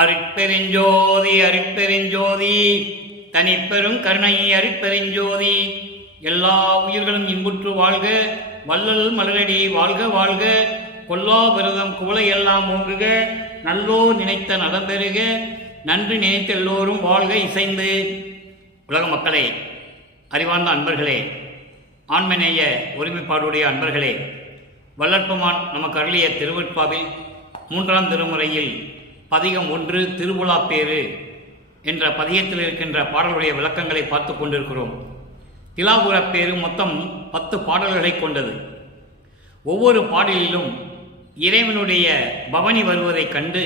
அருட்பெருஞ்சோதி அருட்பெருஞ்சோதி தனிப்பெரும் கருணை அருட்பெருஞ்சோதி. எல்லா உயிர்களும் இன்புற்று வாழ்க, வள்ளல் மலரடி வாழ்க வாழ்க. கொல்லா விரதம் குவளை எல்லாம் ஓங்குக, நல்லோர் நினைத்த நலம் பெறுக. நன்றி நினைத்த எல்லோரும் வாழ்க இசைந்து. உலக மக்களே, அறிவார்ந்த அன்பர்களே, ஆண்மநேய ஒருமைப்பாடுடைய அன்பர்களே, வள்ளற்பெருமான் நமக்கு அருளிய திருவெட்பாவில் 3ஆம் திருமுறையில் பதிகம் 1 திருவிழாப்பேறு என்ற பதியத்தில் இருக்கின்ற பாடலுடைய விளக்கங்களை பார்த்து கொண்டிருக்கிறோம். திலாபுரப்பேறு மொத்தம் 10 பாடல்களை கொண்டது. ஒவ்வொரு பாடலிலும் இறைவனுடைய பவனி வருவதைக் கண்டு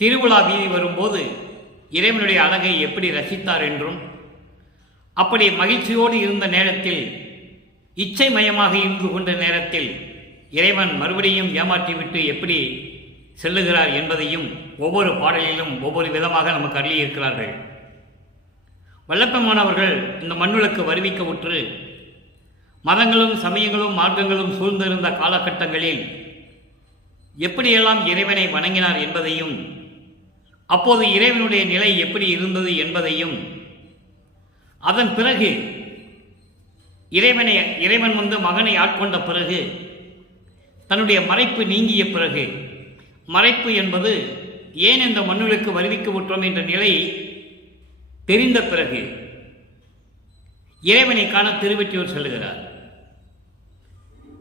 திருவிழா வீதி வரும்போது இறைவனுடைய அழகை எப்படி ரசித்தார் என்றும், அப்படி மகிழ்ச்சியோடு இருந்த நேரத்தில், இச்சை மயமாக இருந்து கொண்ட நேரத்தில் இறைவன் மறுபடியும் ஏமாற்றிவிட்டு எப்படி செல்லுகிறார் என்பதையும் ஒவ்வொரு பாடலிலும் ஒவ்வொரு விதமாக நமக்கு அருளியிருக்கிறார்கள். வல்லப்பெருமானவர்கள் இந்த மண்ணுலக்கு வருவிக்க உற்று மதங்களும் சமயங்களும் மார்க்கங்களும் சூழ்ந்திருந்த காலகட்டங்களில் எப்படியெல்லாம் இறைவனை வணங்கினார் என்பதையும், அப்போது இறைவனுடைய நிலை எப்படி இருந்தது என்பதையும், அதன் பிறகு இறைவன் மகனை ஆட்கொண்ட பிறகு, தன்னுடைய மறைப்பு நீங்கிய பிறகு, மறைப்பு என்பது ஏன் இந்த மண்ணுலக்கு வருவிக்க உற்றோம் என்ற நிலை தெரிந்த பிறகு இறைவனை காண திருவொற்றியூர் செல்லுகிறார்.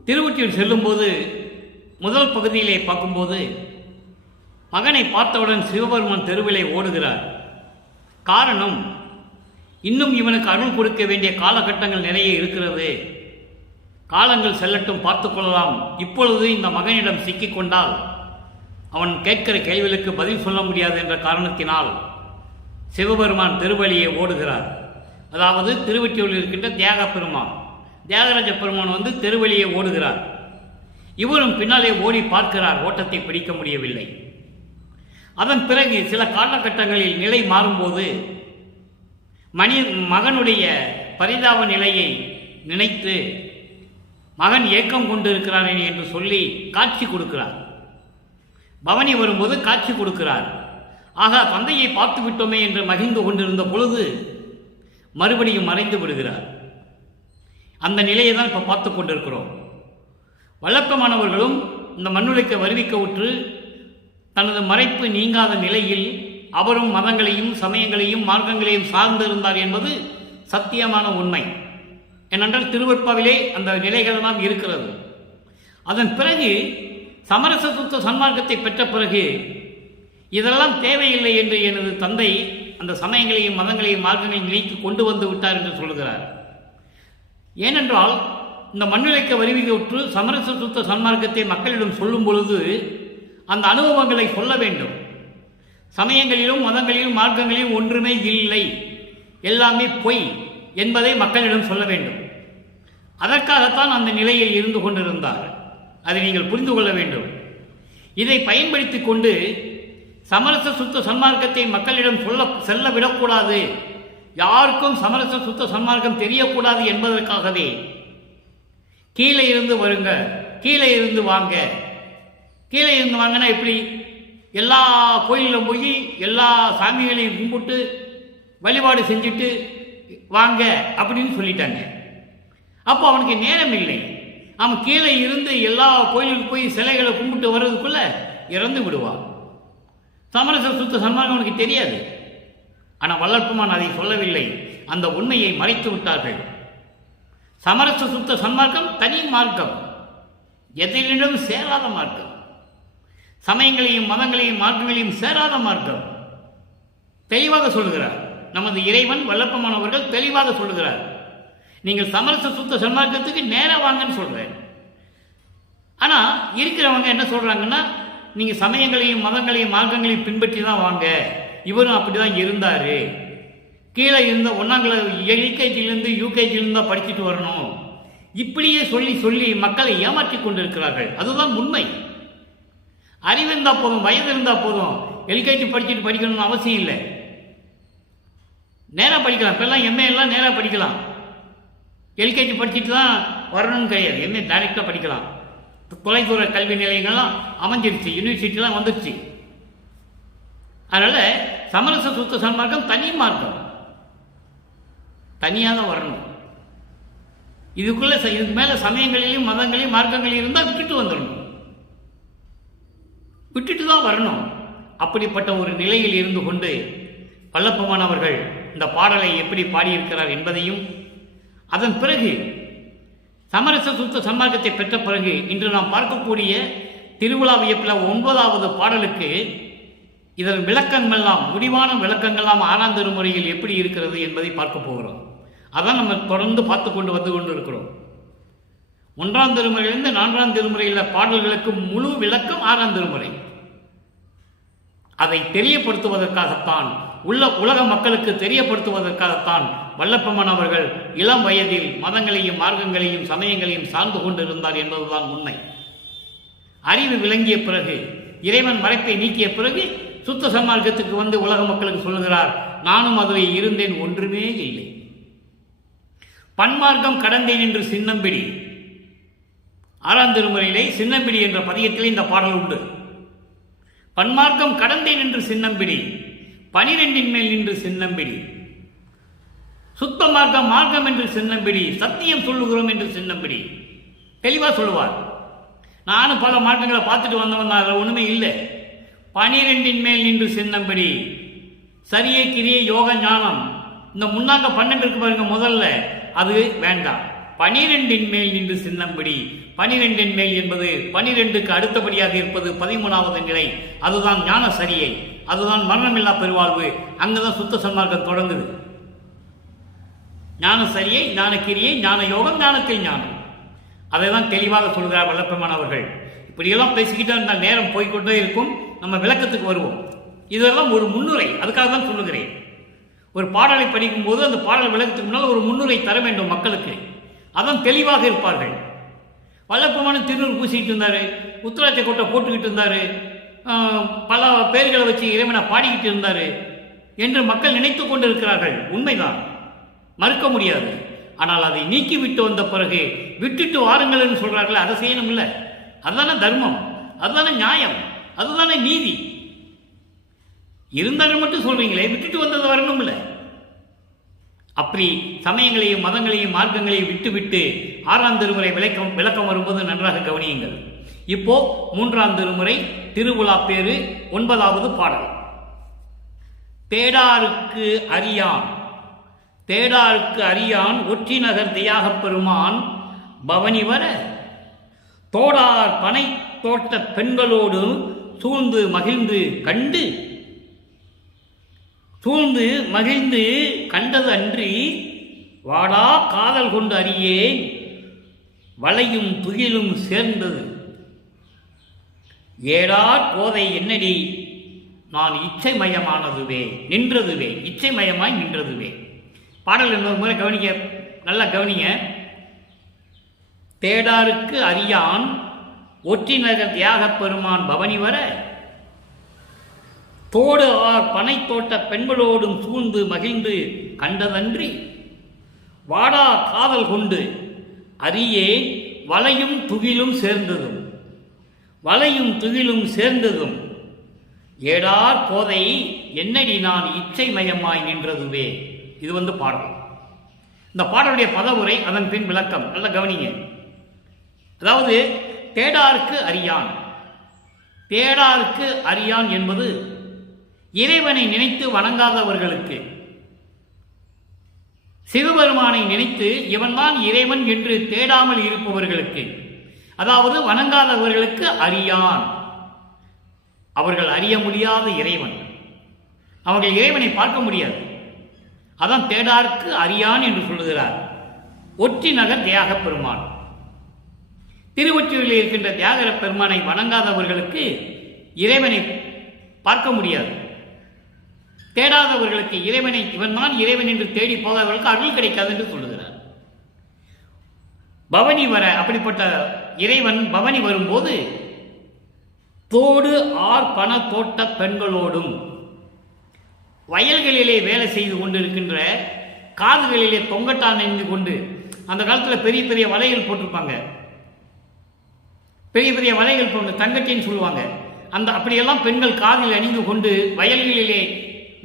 திருவொற்றியூர் செல்லும்போது முதல் பகுதியிலே பார்க்கும்போது மகனை பார்த்தவுடன் சிவபெருமான் தெருவிலே ஓடுகிறார். காரணம், இன்னும் இவனுக்கு அருள் கொடுக்க வேண்டிய காலகட்டங்கள் நிறைய இருக்கிறது. காலங்கள் செல்லட்டும், பார்த்து கொள்ளலாம். இப்பொழுது இந்த மகனிடம் சிக்கிக்கொண்டால் அவன் கேட்கிற கேள்விகளுக்கு பதில் சொல்ல முடியாது என்ற காரணத்தினால் சிவபெருமான் திருவழியை ஓடுகிறார். அதாவது திருவொற்றியூரில் இருக்கின்ற தியாகராஜ பெருமான் தெருவழியை ஓடுகிறார். இவரும் பின்னாலே ஓடி பார்க்கிறார், ஓட்டத்தை பிடிக்க முடியவில்லை. அதன் பிறகு சில காலகட்டங்களில் நிலை மாறும்போது மகனுடைய பரிதாப நிலையை நினைத்து மகன் ஏக்கம் கொண்டிருக்கிறார் என்று சொல்லி காட்சி கொடுக்கிறார். பவனி வரும்போது காட்சி கொடுக்கிறார். ஆக தந்தையை பார்த்து விட்டோமே என்று மகிழ்ந்து கொண்டிருந்த பொழுது மறுபடியும் மறைந்து விடுகிறார். அந்த நிலையை தான் இப்போ பார்த்து கொண்டிருக்கிறோம். வல்லப்பெருமானவர்களும் இந்த மண்ணுலக்கு வருவிக்க உற்று தனது மறைப்பு நீங்காத நிலையில் அவரும் மதங்களையும் சமயங்களையும் மார்க்கங்களையும் சார்ந்திருந்தார் என்பது சத்தியமான உண்மை. ஏனென்றால் திருவெட்பாவிலே அந்த நிலைகளெல்லாம் இருக்கிறது. அதன் பிறகு சமரச சுத்த சன்மார்க்கத்தை பெற்ற பிறகு இதெல்லாம் தேவையில்லை என்று எனது தந்தை அந்த சமயங்களையும் மதங்களையும் மார்க்கங்களையும் நிலைக்கு கொண்டு வந்து விட்டார் என்று சொல்கிறார். ஏனென்றால் இந்த மண்ணுலக்கு வருவிக்க உற்று சமரச சுத்த சன்மார்க்கத்தை மக்களிடம் சொல்லும் பொழுது அந்த அனுபவங்களை சொல்ல வேண்டும். சமயங்களிலும் மதங்களிலும் மார்க்கங்களிலும் ஒன்றுமே இல்லை, எல்லாமே பொய் என்பதை மக்களிடம் சொல்ல வேண்டும். அதற்காகத்தான் அந்த நிலையில் இருந்து கொண்டிருந்தார். அதை நீங்கள் புரிந்து கொள்ள வேண்டும். இதை பயன்படுத்தி கொண்டு சமரச சுத்த சன்மார்க்கத்தை மக்களிடம் செல்ல விடக்கூடாது, யாருக்கும் சமரச சுத்த சன்மார்க்கம் தெரியக்கூடாது என்பதற்காகவே கீழே இருந்து வருங்க, கீழே இருந்து வாங்க. கீழே இருந்து வாங்கன்னா எப்படி? எல்லா கோயிலும் போய் எல்லா சாமிகளையும் கும்பிட்டு வழிபாடு செஞ்சுட்டு வாங்க அப்படின்னு சொல்லிட்டாங்க. அப்போ அவனுக்கு நேரம் இல்லை. அவன் கீழே இருந்து எல்லா கோயிலுக்கு போய் சிலைகளை கும்பிட்டு வர்றதுக்குள்ள இறந்து விடுவான். சமரச சுத்த சன்மார்க்கம் அவனுக்கு தெரியாது. ஆனால் வல்லற்பெருமான் அதை சொல்லவில்லை, அந்த உண்மையை மறைத்து விட்டார்கள். சமரச சுத்த சன்மார்க்கம் தனி மார்க்கம், எதிரிடம் சேராத மார்க்கம், சமயங்களையும் மதங்களையும் மார்க்கங்களையும் சேராத மார்க்கம். தெளிவாக சொல்லுகிறார் நமது இறைவன் வல்லற்பெருமான் அவர்கள் தெளிவாக சொல்லுகிறார். நீங்கள் சமரச சுத்த சன்மார்க்கத்துக்கு நேராக வாங்கன்னு சொல்கிறேன். ஆனால் இருக்கிறவங்க என்ன சொல்கிறாங்கன்னா, நீங்கள் சமயங்களையும் மதங்களையும் மார்க்கங்களையும் பின்பற்றி தான் வாங்க, இவரும் அப்படி தான் இருந்தார், கீழே இருந்த 1ஆம் எல்கேஜிலேருந்து யூகேஜிலேருந்து தான் படிச்சுட்டு வரணும், இப்படியே சொல்லி சொல்லி மக்களை ஏமாற்றி கொண்டிருக்கிறார்கள். அதுதான் உண்மை. அறிவு இருந்தால் போதும், வயது இருந்தால் போதும், எல்கேஜி படிக்கணும்னு அவசியம் இல்லை. நேராக படிக்கலாம். இப்போல்லாம் எம்ஏ எல்லாம் நேராக படிக்கலாம். எல்கேஜி படிச்சுட்டு தான் வரணும்னு கிடையாது. எம்ஏ டைரெக்டாக படிக்கலாம். தொலைதூர கல்வி நிலையங்கள்லாம் அமைஞ்சிருச்சு, யூனிவர்சிட்டிலாம் வந்துடுச்சு. அதனால் சமரச சுத்த சன்மார்க்கம் தனி மார்க்கம், தனியாக தான் வரணும். இதுக்குள்ளே இதுக்கு மேலே சமயங்களிலும் மதங்களையும் மார்க்கங்களையும் இருந்தால் விட்டுட்டு வந்துடணும், விட்டுட்டு தான் வரணும். அப்படிப்பட்ட ஒரு நிலையில் இருந்து கொண்டு வல்லப்பமான் அவர்கள் இந்த பாடலை எப்படி பாடியிருக்கிறார் என்பதையும், அதன் பிறகு சமரச சுத்த சன்மார்க்கத்தை பெற்ற பிறகு இன்று நாம் பார்க்கக்கூடிய திருவிழா வியப்பில் 9வது பாடலுக்கு இதன் விளக்கங்கள்லாம், முடிவான விளக்கங்கள்லாம் 6ஆம் திருமுறையில் எப்படி இருக்கிறது என்பதை பார்க்க போகிறோம். அதான் நம்ம தொடர்ந்து பார்த்து கொண்டு வந்து கொண்டு இருக்கிறோம். 1ஆம் திருமுறையிலிருந்து 4ஆம் திருமுறையில் பாடல்களுக்கு முழு விளக்கம் 6ஆம் திருமுறை. அதை தெரியப்படுத்துவதற்காகத்தான், உலக மக்களுக்கு தெரியப்படுத்துவதற்காகத்தான் வல்லப்பமான் அவர்கள் இளம் வயதில் மதங்களையும் மார்க்கங்களையும் சமயங்களையும் சார்ந்து கொண்டு இருந்தார் என்பதுதான் உண்மை. அறிவு விளங்கிய பிறகு, இறைவன் மறைப்பை நீக்கிய பிறகு சுத்த சன்மார்க்கத்துக்கு வந்து உலக மக்களுக்கு சொல்லுகிறார், நானும் அதில் இருந்தேன், ஒன்றுமே இல்லை. பன்மார்க்கம் கடந்தேன் என்று சின்னம்பிடி, 6ஆம் திருமுறையிலே சின்னம்பிடி என்ற பதியத்திலே இந்த பாடல் உண்டு. பன்மார்க்கம் கடந்தேன் என்று சின்னம்பிடி, 12 மேல் நின்று சின்னம்பிடி, சுத்த மார்க்கம் மார்க்கம் என்று சின்னம்பிடி, சத்தியம் சொல்லுகிறோம் என்று சின்னம்பிடி. தெளிவாக சொல்லுவார். நானும் பல மார்க்கங்களை பார்த்துட்டு வந்தவன், அதில் ஒன்றுமே இல்லை. 12 மேல் நின்று சின்னம்பிடி, சரியை கிரியை யோக ஞானம், இந்த முன்னாங்க 12 இருக்கு பாருங்க, முதல்ல அது வேண்டாம். 12 மேல் நின்று சின்னம்பிடி. 12 மேல் என்பது 12க்கு அடுத்தபடியாக இருப்பது 13வது நிலை. அதுதான் ஞான சரியை, அதுதான் மரணமில்லா பெருவாழ்வு. அங்குதான் சுத்த சன்மார்க்கம் தொடங்குது. ஞான சரியை, ஞான கிரியை, ஞான யோகம், ஞானத்தில் ஞானம். அதை தான் தெளிவாக சொல்கிறார் வல்லப்பமான் அவர்கள். இப்படியெல்லாம் பேசிக்கிட்டே இருந்தால் நேரம் போய்கொண்டே இருக்கும். நம்ம விளக்கத்துக்கு வருவோம். இதெல்லாம் ஒரு முன்னுரை, அதுக்காக தான் சொல்லுகிறேன். ஒரு பாடலை படிக்கும் போது அந்த பாடல் விளக்கத்துக்கு முன்னால் ஒரு முன்னுரை தர வேண்டும் மக்களுக்கு. அதான் தெளிவாக இருப்பார்கள். வல்லப்பமான திருநூறு பூசிக்கிட்டு இருந்தார், உத்தராட்ச கொட்டை போட்டுக்கிட்டு இருந்தார், பல பேர்களை வச்சு இறைவனை பாடிக்கிட்டு இருந்தார் என்று மக்கள் நினைத்து கொண்டு இருக்கிறார்கள். உண்மைதான், மறுக்க முடியாது. ஆனால் அதை நீக்கிவிட்டு வந்த பிறகு விட்டுட்டு வாருங்கள் என்று சொல்கிறார்கள். அதை செய்யணும் இல்லை? அதுதானே தர்மம், அதுதானே நியாயம், அதுதானே நீதி. இருந்தாலும் மட்டும் சொல்றீங்களே, விட்டுட்டு வந்தது வரணும் இல்லை? அப்படி சமயங்களையும் மதங்களையும் மார்க்கங்களையும் விட்டுவிட்டு 6ஆம் திருமுறை விளக்கம் வரும்போது நன்றாக கவனியுங்கள். இப்போ 3ஆம் திருமுறை திருவிழா பேரு 9வது பாடல். தேடாருக்கு அறியான், தேடாருக்கு அறியான் ஒற்றி நகர் தியாகப் பெருமான் பவனி வர, தோடார் பனை தோட்ட பெண்களோடு சூழ்ந்து மகிழ்ந்து கண்டு, சூழ்ந்து மகிழ்ந்து கண்டது அன்றி வாடா காதல் கொண்டு அறியேன், வளையும் துகிலும் சேர்ந்தது ஏடார் கோதை என்னடி நான் இச்சைமயமானதுவே நின்றதுவே, இச்சைமயமாய் நின்றதுவே. பாடல் இன்னொரு முறை கவனிக்க, நல்லா கவனிங்க. தேடாருக்கு அறியான் ஒற்றி நகர் தியாகப் பெருமான் பவனி வர, தோடு ஆர் பனை தோட்ட பெண்களோடும் சூழ்ந்து மகிழ்ந்து கண்டதன்றி வாடா காதல் கொண்டு அறியே, வளையும் துகிலும் சேர்ந்ததும், வளையும் துகிலும் சேர்ந்ததும் ஏடார் கோதை என்னடி நான் இச்சைமயமாய் நின்றதுவே. இது பாடல். இந்த பாடலுடைய பதவுரை, அதன் பின் விளக்கம் நல்லா கவனிங்க. அதாவது தேடாருக்கு அறியான், தேடாருக்கு அறியான் என்பது இறைவனை நினைத்து வணங்காதவர்களுக்கு, சிவபெருமானை நினைத்து இவன்தான் இறைவன் என்று தேடாமல் இருப்பவர்களுக்கு, அதாவது வணங்காதவர்களுக்கு அறியான். அவர்கள் அறிய முடியாத இறைவன், அவர்கள் இறைவனை பார்க்க முடியாது. அதான் தேடாருக்கு அறியான் என்று சொல்லுகிறார். ஒற்றி நகர் தியாகப் பெருமான், திருவொற்றியூரில் இருக்கின்ற தியாகர பெருமானை வணங்காதவர்களுக்கு இறைவனை பார்க்க முடியாது. தேடாதவர்களுக்கு, இறைவனை இவன்தான் இறைவன் என்று தேடி போகாதவர்களுக்கு அருள் கிடைக்காது என்று சொல்லுகிறார். பவனி வர, அப்படிப்பட்ட இறைவன் பவனி வரும்போது தோடு ஆர் பண தோட்ட பெண்களோடும், வயல்களிலே வேலை செய்து கொண்டிருக்கின்ற, காதுகளிலே தொங்கட்டான் அணிந்து கொண்டு, அந்த காலத்தில் பெரிய பெரிய வலைகள் போட்டிருப்பாங்க, பெரிய பெரிய வலைகள் போட்டு தங்கட்டின்னு சொல்லுவாங்க. அப்படியெல்லாம் பெண்கள் காதில் அணிந்து கொண்டு வயல்களிலே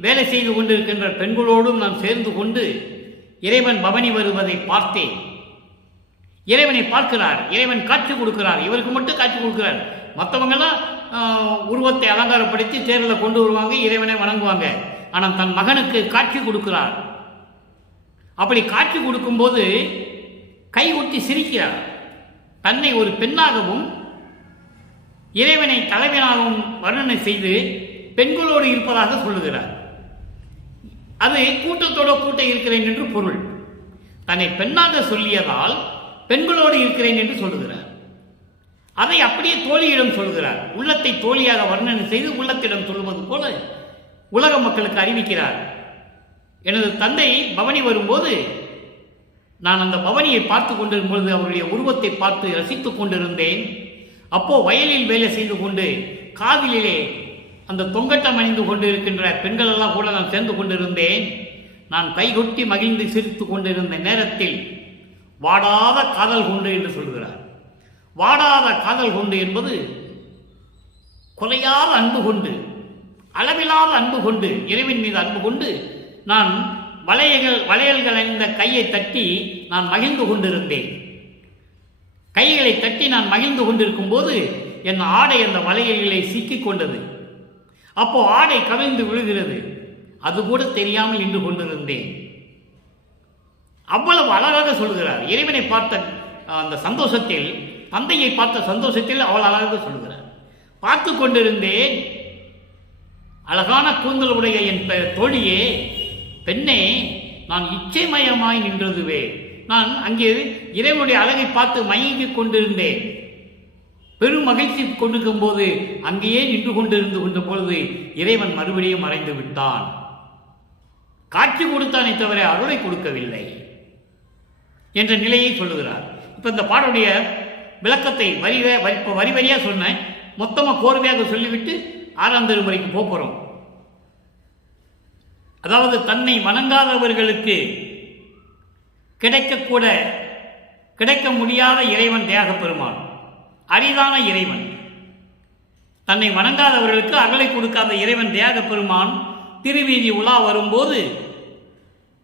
வேலை செய்து கொண்டிருக்கின்ற பெண்களோடும் நான் சேர்ந்து கொண்டு இறைவன் பவனி வருவதை பார்த்தேன். இறைவனை பார்க்கிறார், இறைவன் காட்சி கொடுக்கிறார். இவருக்கு மட்டும் காட்சி கொடுக்கிறார். மற்றவங்கெல்லாம் உருவத்தை அலங்காரப்படுத்தி தேரில் கொண்டு வருவாங்க, இறைவனை வணங்குவாங்க. ஆனால் தன் மகனுக்கு காட்சி கொடுக்கிறார். அப்படி காட்சி கொடுக்கும்போது கை ஒட்டி சிரிக்கிறார். தன்னை ஒரு பெண்ணாகவும் இறைவனை தலைவனாகவும் வர்ணனை செய்து பெண்களோடு இருப்பதாக சொல்லுகிறார். அது கூட்டத்தோட கூட்டம் இருக்கிறேன் என்று பொருள். தன்னை பெண்ணாக சொல்லியதால் பெண்களோடு இருக்கிறேன் என்று சொல்லுகிறார். அதை அப்படியே தோழியிடம் சொல்கிறார். உள்ளத்தை தோழியாக வர்ணனை செய்து உள்ளத்திடம் சொல்லுவது போல உலக மக்களுக்கு அறிவிக்கிறார். எனது தந்தை பவனி வரும்போது நான் அந்த பவனியை பார்த்து கொண்டிருக்கும் பொழுது அவருடைய உருவத்தை பார்த்து ரசித்துக் கொண்டிருந்தேன். அப்போ வயலில் வேலை செய்து கொண்டு காதிலே அந்த தொங்கட்டம் அணிந்து கொண்டு இருக்கின்ற பெண்கள் எல்லாம் கூட நான் சேர்ந்து கொண்டிருந்தேன். நான் கைகொட்டி மகிழ்ந்து சிரித்து கொண்டிருந்த நேரத்தில் வாடாத காதல் கொண்டு என்று சொல்கிறார். வாடாத காதல் கொண்டு என்பது குறையாத அன்பு கொண்டு, அளவில்லாத அன்பு கொண்டு, இறைவன் மீது அன்பு கொண்டு நான் வளையல்கள் அணிந்த கையை தட்டி நான் மகிழ்ந்து கொண்டிருந்தேன். கைகளை தட்டி நான் மகிழ்ந்து கொண்டிருக்கும் போது என் ஆடை அந்த வளையல்களை சிக்கிக் கொண்டது. அப்போ ஆடை கவிழ்ந்து விழுகிறது. அது கூட தெரியாமல் நின்று கொண்டிருந்தேன். அவ்வளவு அழகாக சொல்கிறார். இறைவனை பார்த்த அந்த சந்தோஷத்தில், தந்தையை பார்த்த சந்தோஷத்தில் அவள் அழகாக சொல்கிறார். பார்த்து கொண்டிருந்தேன். அழகான கூந்தல் உடைய என் தோழியே, பெண்ணே, நான் இச்சைமயமாய் நின்றதுவே. நான் அங்கே இறைவனுடைய அழகை பார்த்து மயங்கிக் கொண்டிருந்தேன். பெரும் மகிழ்ச்சி கொண்டிருக்கும் போது அங்கேயே நின்று கொண்டிருந்து கொண்ட பொழுது இறைவன் மறுபடியும் மறைந்து விட்டான். காட்சி கொடுத்தானே தவிர அருளை கொடுக்கவில்லை என்ற நிலையை சொல்லுகிறார். இப்ப இந்த பாடலுடைய விளக்கத்தை வரி வரியா சொன்ன மொத்தமாக கோர்வையாக சொல்லிவிட்டு 6ஆம் திருமுறைக்கு போகிறோம். அதாவது தன்னை வணங்காதவர்களுக்கு கிடைக்க முடியாத இறைவன் தியாகப் பெருமான், அரிதான இறைவன். தன்னை வணங்காதவர்களுக்கு அகலை கொடுக்காத இறைவன் தியாகப் பெருமான் திருவீதி உலா வரும்போது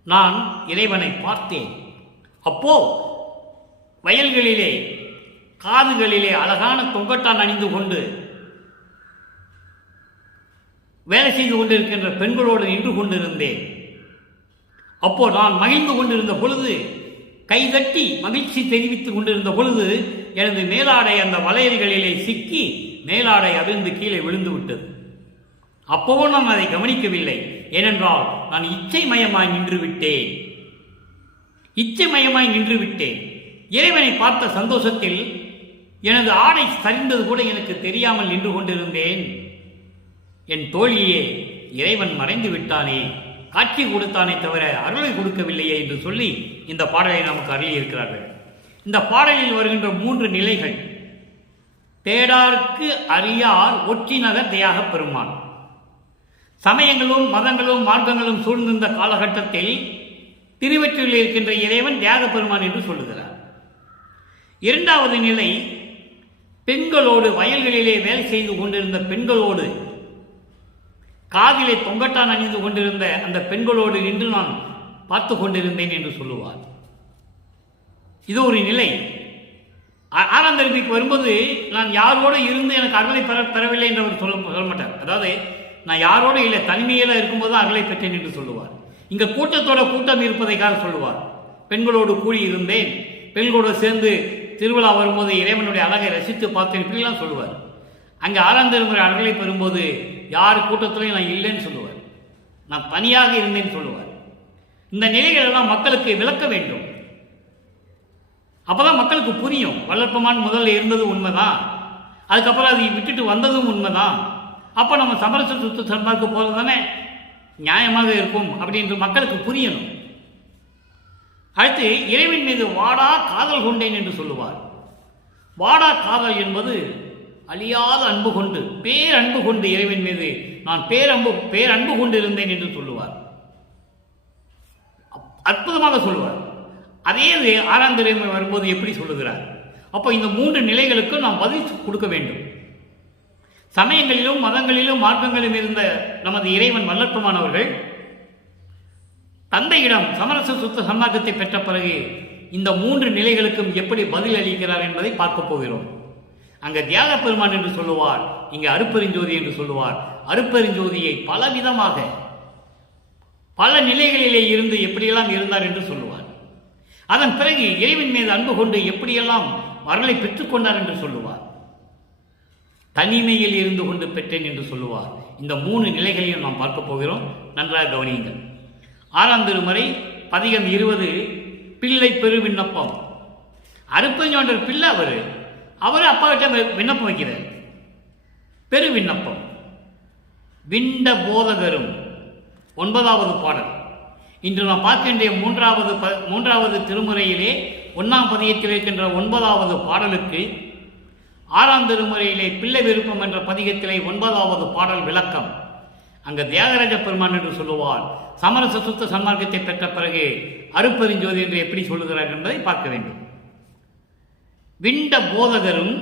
நான் இறைவனை பார்த்தேன். அப்போ வயல்களிலே காதுகளிலே அழகான தொங்கட்டான் அணிந்து கொண்டு வேலை செய்து கொண்டிருக்கின்ற பெண்களோடு நின்று கொண்டிருந்தேன். அப்போ நான் மகிழ்ந்து கொண்டிருந்த பொழுது, கைதட்டி மகிழ்ச்சி தெரிவித்துக் கொண்டிருந்த பொழுது எனது மேலாடை அந்த வளையல்களிலே சிக்கி மேலாடை அவிழ்ந்து கீழே விழுந்து விட்டது. அப்போவும் நான் அதை கவனிக்கவில்லை. ஏனென்றால் நான் இச்சைமயமாய் நின்று விட்டேன். இச்சைமயமாய் நின்று விட்டேன். இறைவனை பார்த்த சந்தோஷத்தில் எனது ஆடை சரிந்தது கூட எனக்கு தெரியாமல் நின்று கொண்டிருந்தேன். என் தோழியே, இறைவன் மறைந்து விட்டானே, காட்சி கொடுத்தானே தவிர அருளை கொடுக்கவில்லையே என்று சொல்லி இந்த பாடலை நமக்கு அருளி இருக்கிறார்கள். இந்த பாடலில் வருகின்ற 3 நிலைகள். தேடார்க்கு அறியார் ஒற்றிநகர் தியாகப் பெருமான். சமயங்களும் மதங்களும் மார்க்கங்களும் சூழ்ந்திருந்த காலகட்டத்தில் திருவெற்றியில் இருக்கின்ற இறைவன் தியாகப் பெருமான் என்று சொல்லுகிறார். 2வது நிலை, பெண்களோடு வயல்களிலே வேலை செய்து கொண்டிருந்த பெண்களோடு, காதிலே தொங்கட்டான் அணிந்து கொண்டிருந்த அந்த பெண்களோடு நின்று நான் பார்த்து கொண்டிருந்தேன் என்று சொல்லுவார். இது ஒரு நிலை. 6ஆம் திருமுறைக்கு வரும்போது நான் யாரோடு இருந்து எனக்கு அருளை பெறவில்லை என்று அவர் சொல்ல மாட்டார். அதாவது நான் யாரோடு இல்லை, தனிமையில் இருக்கும்போது அருளை பெற்றேன் என்று சொல்லுவார். இங்க கூட்டத்தோட கூட்டம் இருப்பதைக்காக சொல்லுவார். பெண்களோடு கூடி இருந்தேன், பெண்களோடு சேர்ந்து திருவிழா வரும்போது இறைவனுடைய அழகை ரசித்து பார்த்தேன், இப்படிலாம் சொல்லுவார். அங்கே 6ஆம் திருமுறை அருளை பெறும்போது யார் கூட்டத்திலையும் நான் இல்லைன்னு சொல்லுவார். நான் தனியாக இருந்தேன்னு சொல்லுவார். இந்த நிலைகள் எல்லாம் மக்களுக்கு விளக்க வேண்டும். அப்பதான் மக்களுக்கு புரியும். வளர்ப்பமான் முதல்ல இருந்தது உண்மைதான், அதுக்கப்புறம் அதை விட்டுட்டு வந்ததும் உண்மைதான். அப்போ நம்ம சமரச சுத்த சர்மாவுக்கு போகிறது தானே நியாயமாக இருக்கும் அப்படின்ற மக்களுக்கு புரியணும். அடுத்து இறைவன் மீது வாடா காதல் கொண்டேன் என்று சொல்லுவார். வாடா காதல் என்பது அழியாத அன்பு கொண்டு, பேரன்பு கொண்டு இறைவன் மீது நான் பேரன்பு கொண்டு இருந்தேன் என்று சொல்லுவார். அற்புதமாக சொல்லுவார். அதே 6ஆம் திருமுறை வரும்போது எப்படி சொல்லுகிறார்? அப்போ இந்த 3 நிலைகளுக்கும் நாம் பதில் கொடுக்க வேண்டும். சமயங்களிலும் மதங்களிலும் மார்க்கங்களிலும் இருந்த நமது இறைவன் வல்லற்பமானவர்கள் தந்தையிடம் சமரச சுத்த சன்மார்க்கத்தை பெற்ற பிறகு இந்த 3 நிலைகளுக்கும் எப்படி பதில் அளிக்கிறார் என்பதை பார்க்க போகிறோம். அங்கே தியாக பெருமான் என்று சொல்லுவார், இங்கே அருப்பெருஞ்சோதி என்று சொல்லுவார். அருப்பெருஞ்சோதியை பலவிதமாக பல நிலைகளிலே இருந்து எப்படியெல்லாம் இருந்தார் என்று சொல்லுவார். அதன் பிறகு இறைவன் மீது அன்பு கொண்டு எப்படியெல்லாம் அருளை பெற்றுக்கொண்டார் என்று சொல்லுவார். தனிமையில் இருந்து கொண்டு பெற்றேன் என்று சொல்லுவார். இந்த 3 நிலைகளையும் நாம் பார்க்க போகிறோம். நன்றாக கவனியுங்கள். 6ஆம் திருமுறை பதிகம் 20 பிள்ளை பெரு விண்ணப்பம். அருப்பெருஞ்சோண்டர் பிள்ளை அவர் அப்பா கிட்ட விண்ணப்பம் வைக்கிறார். பெரு விண்ணப்பம். விண்ட போதகரும் 9வது பாடல். இன்று நாம் பார்க்கின்ற 3வது திருமுறையிலே 1ஆம் பதிகத்தில் இருக்கின்ற 9வது பாடலுக்கு 6ஆம் திருமுறையிலே பிள்ளை விருப்பம் என்ற பதிகத்திலே 9வது பாடல் விளக்கம். அங்கு தியாகராஜ பெருமான் என்று சொல்லுவார். சமரச சுத்த சன்மார்க்கத்தை பெற்ற பிறகு அருப்பெருஞ்சோதி என்று எப்படி சொல்லுகிறார் என்பதை பார்க்க வேண்டும். விண்ட போதகரும்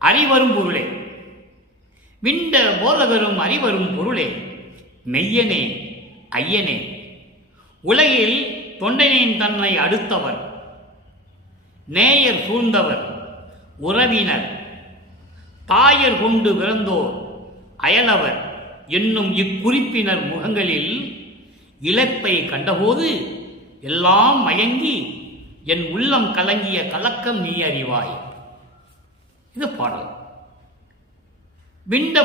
அறிவரும் பொருளே. விண்ட போதகரும் அறிவரும் பொருளே, மெய்யனே ஐயனே, உலகில் தொண்டனின் தன்னை அடுத்தவர், நேயர் சூழ்ந்தவர், உறவினர், தாயர் கொண்டு பிறந்தோர், அயலவர் என்னும் இக்குறிப்பினர் முகங்களில் இழப்பை கண்டபோது எல்லாம் மயங்கி என் உள்ளம் கலங்கிய கலக்கம் நீ அறிவாய். இது பாடல். விண்ட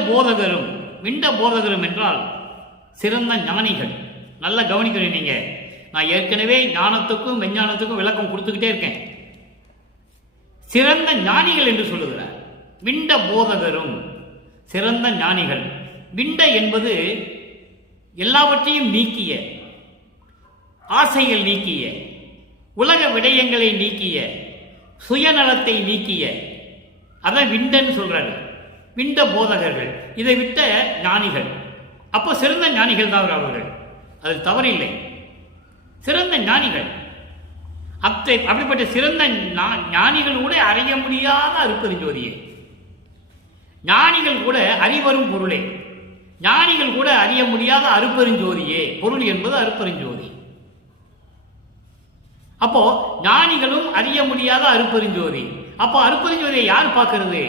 போதகரும் என்றால் சிறந்த ஞானிகள். நல்லா கவனிக்கிறேன். நீங்க நான் ஏற்கனவே ஞானத்துக்கும் விஞ்ஞானத்துக்கும் விளக்கம் கொடுத்துக்கிட்டே இருக்கேன். சிறந்த ஞானிகள் என்று சொல்லுகிறார். விண்ட போதகரும் சிறந்த ஞானிகள். விண்ட என்பது எல்லாவற்றையும் நீக்கிய, ஆசைகள் நீக்கிய, உலக விடயங்களை நீக்கிய, சுயநலத்தை நீக்கிய, அதான் விண்டன்னு சொல்றாரு. விண்ட போதகர்கள், இதை விட்ட ஞானிகள். அப்போ சிறந்த ஞானிகள் தான் அவர்கள், அது தவறில்லை. சிறந்த ஞானிகள். அப்படிப்பட்ட சிறந்த ஞானிகள் கூட அறிய முடியாத அருப்பெருஞ்சோதியே. ஞானிகள் கூட அறிவரும் பொருளே. ஞானிகள் கூட அறிய முடியாத அருப்பெருஞ்சோதியே. பொருள் என்பது அருப்பெருஞ்சோதி. அப்போ ஞானிகளும் அறிய முடியாத அருப்பெருஞ்சோதி. அப்போ அருப்பெருஞ்சோதியை யார் பார்க்கிறது?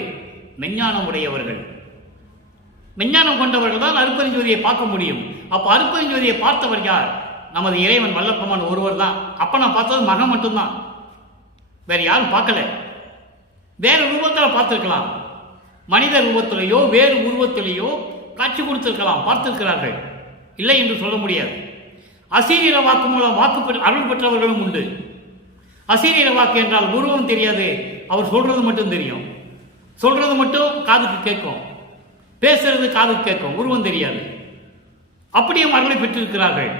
மெஞ்ஞானம் உடையவர்கள், மெஞ்ஞானம் கொண்டவர்கள் தான் அருப்பெருஞ்சோதியை பார்க்க முடியும். அப்போ அருப்பெருஞ்சோதியை பார்த்தவர் யார்? நமது இறைவன் வல்லப்பமான் ஒருவர் தான். அப்ப நான் பார்த்தது மகன் மட்டும்தான், வேற யாரும் பார்க்கல. வேற ரூபத்தில் பார்த்திருக்கலாம், மனித ரூபத்திலேயோ வேறு உருவத்திலேயோ காட்சி கொடுத்திருக்கலாம், பார்த்திருக்கிறார்கள். இல்லை என்று சொல்ல முடியாது. அசீரீர வாக்கு மூலம் அருள் பெற்றவர்களும் உண்டு. அசீரீர வாக்கு என்றால் உருவம் தெரியாது, அவர் சொல்றது மட்டும் தெரியும். சொல்றது மட்டும் காதுக்கு கேட்கும், பேசுறது காதுக்கு கேட்கும், உருவம் தெரியாது. அப்படியும் அருளை பெற்றிருக்கிறார்கள்.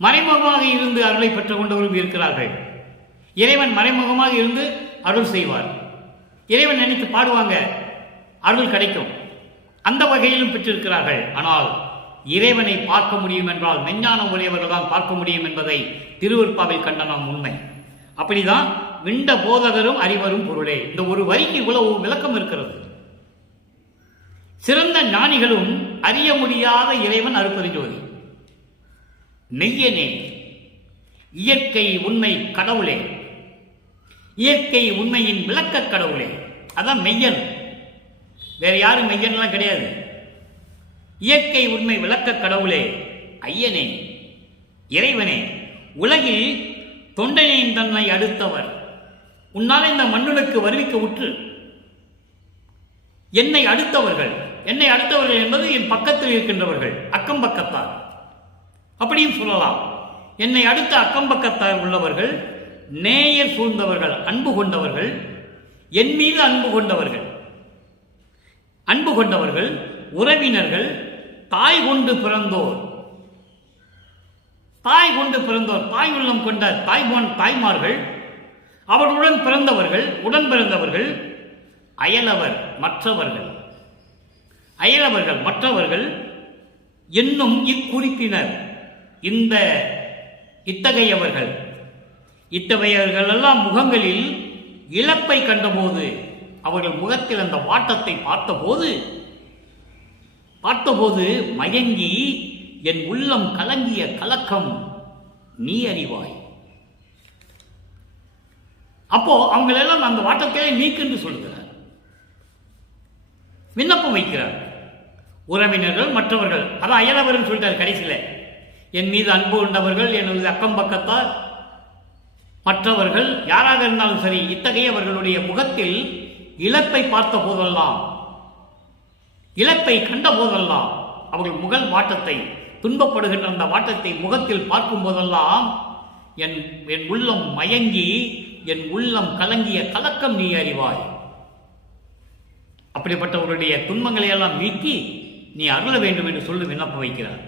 மறைமுகமாக இருந்து அருளை பெற்றுக் கொண்டவர்களும் இருக்கிறார்கள். இறைவன் மறைமுகமாக இருந்து அருள் செய்வார். இறைவன் நினைத்து பாடுவாங்க, அருள் கிடைக்கும். அந்த வகையிலும் பெற்றிருக்கிறார்கள். ஆனால் இறைவனை பார்க்க முடியும் என்றால் மெஞ்ஞானம் உடையவர்கள் தான் பார்க்க முடியும் என்பதை திருவருட்பாவில் கண்ட நாம் உண்மை. அப்படிதான் விண்ட போதகரும் அறிவரும் பொருளே. இந்த ஒரு வரிக்கு இவ்வளவு விளக்கம் இருக்கிறது. சிறந்த ஞானிகளும் அறிய முடியாத இறைவன் அருப்பெருஞ்சோதி. மெய்யனே, இயற்கை உண்மை கடவுளே, இயற்கை உண்மையின் விளக்க கடவுளே. அதான் மெய்யன். வேற யாரும் மெய்யன்லாம் கிடையாது. இயற்கை உண்மை விளக்க கடவுளே, ஐயனே, இறைவனே, உலகில் தொண்டனின் தன்னை அடுத்தவர். உன்னால் இந்த மண்ணுக்கு வருவிக்க உற்று என்னை அடுத்தவர்கள். என்னை அடுத்தவர்கள் என்பது என் பக்கத்தில் இருக்கின்றவர்கள், அக்கம் பக்கத்தார். அப்படியும் சொல்லலாம். என்னை அடுத்த அக்கம் பக்கத்தார் உள்ளவர்கள், நேயர் சூழ்ந்தவர்கள், அன்பு கொண்டவர்கள், என் மீது அன்பு கொண்டவர்கள், உறவினர்கள், தாய் கொண்டு பிறந்தோர், தாய் உள்ளம் கொண்ட தாய்மார்கள், அவர்களுடன் பிறந்தவர்கள், உடன் பிறந்தவர்கள், அயலவர் மற்றவர்கள் என்னும் இக்குறிப்பினர். இத்தகையவர்கள் எல்லாம் முகங்களில் இழப்பை கண்டபோது, அவர்கள் முகத்தில் அந்த வாட்டத்தை பார்த்தபோது பார்த்தபோது மயங்கி என் உள்ளம் கலங்கிய கலக்கம் நீ அறிவாய். அப்போ அவங்களெல்லாம் அந்த வாட்டத்தை நீக்கென்று சொல்லுகிறார், விண்ணப்பம் வைக்கிறார். உறவினர்கள், மற்றவர்கள், அதான் அயலவர்கள் சொல்லிட்டார் கடைசியில். என் மீது அன்பு கொண்டவர்கள், எனது அக்கம் பக்கத்தார், மற்றவர்கள் யாராக இருந்தாலும் சரி, இத்தகையவர்களுடைய முகத்தில் இழப்பை பார்த்த போதெல்லாம், இழப்பை கண்ட போதெல்லாம், அவர்கள் முகல் வாட்டத்தை, துன்பப்படுகின்ற அந்த வாட்டத்தை முகத்தில் பார்க்கும் போதெல்லாம் என் உள்ளம் மயங்கி என் உள்ளம் கலங்கிய கலக்கம் நீ அறிவாய். அப்படிப்பட்டவர்களுடைய துன்பங்களை எல்லாம் நீக்கி நீ அருள வேண்டும் என்று சொல்லி விண்ணப்பம் வைக்கிறார்.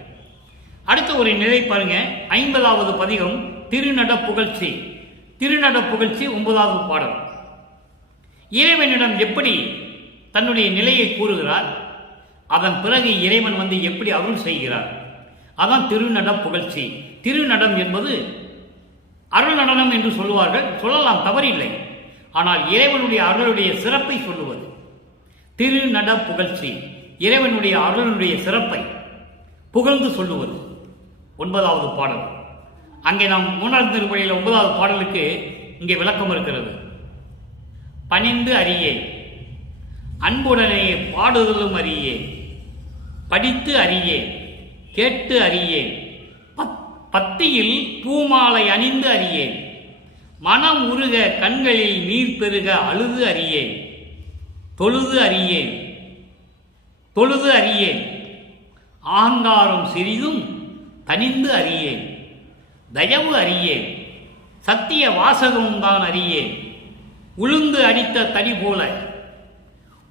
அடுத்த ஒரு நிலை பாருங்க, 50வது பதிகம் திருநட புகழ்ச்சி. திருநட புகழ்ச்சி 9வது பாடல். இறைவனிடம் எப்படி தன்னுடைய நிலையை கூறுகிறார், அதன் பிறகு இறைவன் வந்து எப்படி அருள் செய்கிறார், அதான் திருநட புகழ்ச்சி. திருநடம் என்பது அருள் நடனம் என்று சொல்லுவார்கள், சொல்லலாம், தவறில்லை. ஆனால் இறைவனுடைய அருளுடைய சிறப்பை சொல்லுவது திருநட புகழ்ச்சி. இறைவனுடைய அருளுடைய சிறப்பை புகழ்ந்து சொல்லுவது 9வது பாடல். அங்கே நாம் 3வது திருப்பலியில் 9வது பாடலுக்கு இங்கே விளக்கம் இருக்கிறது. பணிந்து அறியே, அன்புடனே பாடுதலும் அறியே, படித்து அறியே, கேட்டு அறியே, பத்தியில் பூமாலை அணிந்து அறியேன், மனம் உருக கண்களில் நீர் பெருக அழுது அறியேன், தொழுது அறியேன், தொழுது அறியேன், ஆங்காரம் சிறிதும் தனிந்து அறியேன், தயவு அறியேன், சத்திய வாசகமும் தான் அறியேன், உளுந்து அடித்த தடி போல,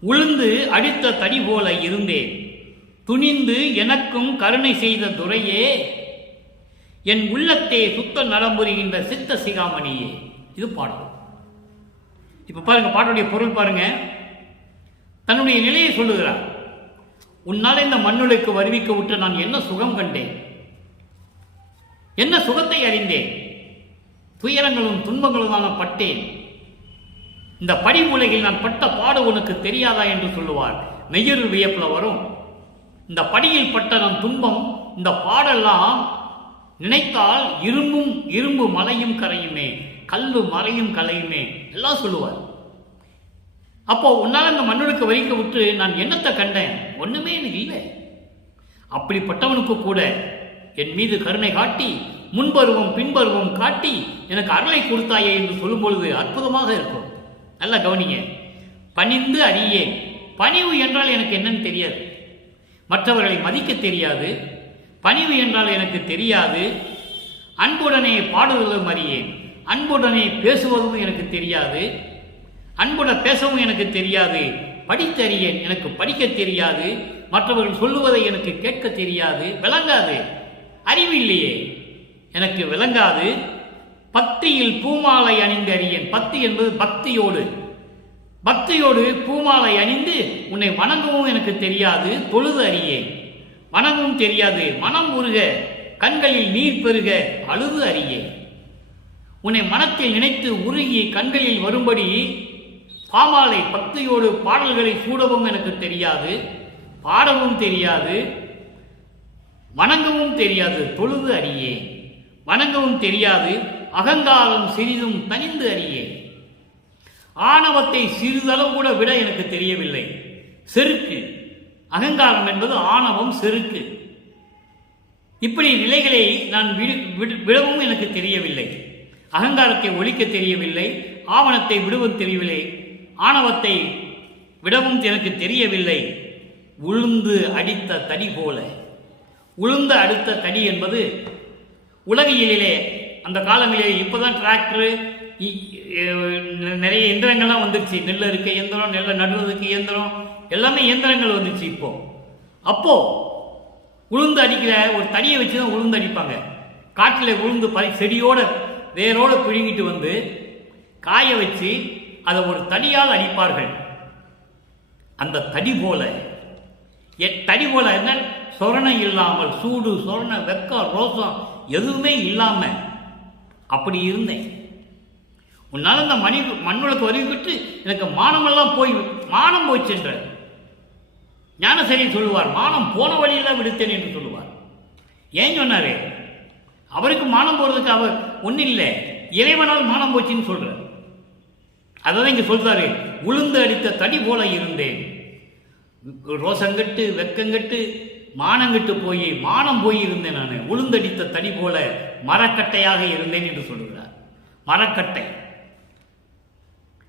உளுந்து அடித்த தடி போல இருந்தேன், துணிந்து எனக்கும் கருணை செய்த துரையே, என் உள்ளத்தே சுத்த நலம்புரிகின்ற சித்த சிகாமணியே. இது பாடல். இப்ப பாருங்க, பாட்டுடைய பொருள் பாருங்க. தன்னுடைய நிலையை சொல்லுகிறார். உன்னால் இந்த மண்ணுலைக்கு வருவிக்க விட்டு நான் என்ன சுகம் கண்டேன், என்ன சுகத்தை அறிந்தேன், துயரங்களும் துன்பங்களும் நான் பட்டேன். இந்த படி உலகில் நான் பட்ட பாடு உனக்கு தெரியாதா என்று சொல்லுவார். மெய்யரு வியப்புல வரும். இந்த படியில் பட்ட நம் துன்பம், இந்த பாடெல்லாம் நினைத்தால் இரும்பு மலையும் கரையுமே, கல்லு மறையும் கலையுமே எல்லாம் சொல்லுவார். அப்போ உன்னால் இந்த மண்ணுக்கு வரிக்க விட்டு நான் என்னத்தை கண்டேன், ஒண்ணுமே எனக்கு இல்லை. அப்படிப்பட்டவனுக்கு கூட என் மீது கருணை காட்டி முன்பருவம் பின்பருவம் காட்டி எனக்கு அருளை கொடுத்தாயே என்று சொல்லும் பொழுது அற்புதமாக இருக்கும். நல்லா கவனிங்க. பணிந்து அறியேன். பணிவு என்றால் எனக்கு என்னன்னு தெரியாது, மற்றவர்களை மதிக்க தெரியாது. பணிவு என்றால் எனக்கு தெரியாது. அன்புடனே பாடுவதும் அறியேன். அன்புடனே பேசுவதும் எனக்கு தெரியாது. அன்புடன் பேசவும் எனக்கு தெரியாது. படித்தறியேன், எனக்கு படிக்க தெரியாது. மற்றவர்கள் சொல்லுவதை எனக்கு கேட்க தெரியாது, விளங்காது. அறிவு இல்லையே, எனக்கு விளங்காது. பக்தியில் பூமாலை அணிந்து அறியேன். பக்தி என்பது பக்தியோடு, பக்தியோடு பூமாலை அணிந்து உன்னை வணங்கவும் எனக்கு தெரியாது, தொழுது அறியேன். வணங்கவும் தெரியாது, மனம் உருக கண்களில் நீர் பெருக அழுது அறியேன். உன்னை மனத்தில் நினைத்து உருகி கண்களில் வரும்படி பாமாலை பக்தியோடு பாடல்களை சூடவும் எனக்கு தெரியாது, பாடவும் தெரியாது, வணங்கவும் தெரியாது, தொழுது அறியேன். வணங்கவும் தெரியாது, அகங்காரம் சிறிதும் தனிந்து அறியேன். ஆணவத்தை சிறிதளவு கூட விட எனக்கு தெரியவில்லை. செருக்கு, அகங்காரம் என்பது ஆணவம், செருக்கு. இப்படி நிலைகளை நான் விடவும் எனக்கு தெரியவில்லை. அகங்காரத்தை ஒழிக்க தெரியவில்லை, ஆவணத்தை விடவும் தெரியவில்லை, ஆணவத்தை விடவும் எனக்கு தெரியவில்லை. உளுந்து அடித்த தடி போல. உளுந்து அடித்த தடி என்பது உலகியலிலே அந்த காலங்களிலே, இப்போதான் டிராக்டரு நிறைய இயந்திரங்கள்லாம் வந்துருச்சு. நெல் இருக்க இயந்திரம், நெல்லை நடுவதற்கு இயந்திரம், எல்லாமே இயந்திரங்கள் வந்துச்சு இப்போ. அப்போ உளுந்து அடிக்கிற ஒரு தடியை வச்சு தான் உளுந்து அடிப்பாங்க. காட்டில் உளுந்து செடியோட வேரோடு பிழுங்கிட்டு வந்து காய வச்சு அதை ஒரு தடியால் அடிப்பார்கள். அந்த தடி போல, தடி போல என்ன, சொரணை இல்லாமல், சூடு சொரணை வெக்கம் ரோசம் எதுவுமே இல்லாம அப்படி இருந்தேன். உன்னால இந்த மண்ணுலக்கு வருவிட்டு எனக்கு மானமெல்லாம் மானம் போய் சென்ற. ஞானசரி சொல்லுவார், மானம் போன வழியெல்லாம் விடுத்தேன் என்று சொல்லுவார். ஏன் சொன்னாரு? அவருக்கு மானம் போறதுக்கு அவர் ஒன்றும் இல்லை, இறைவனால் மானம் போச்சுன்னு சொல்றார். அதான் இங்க சொல்றாரு, உளுந்து அடித்த தடி போல இருந்தேன். ரோசங்கட்டு வெக்கங்கட்டு மானங்கட்டு போய் மானம் போய் இருந்தேன். நான் உளுந்தடித்த தடி போல மரக்கட்டையாக இருந்தேன் என்று சொல்லுகிறார். மரக்கட்டை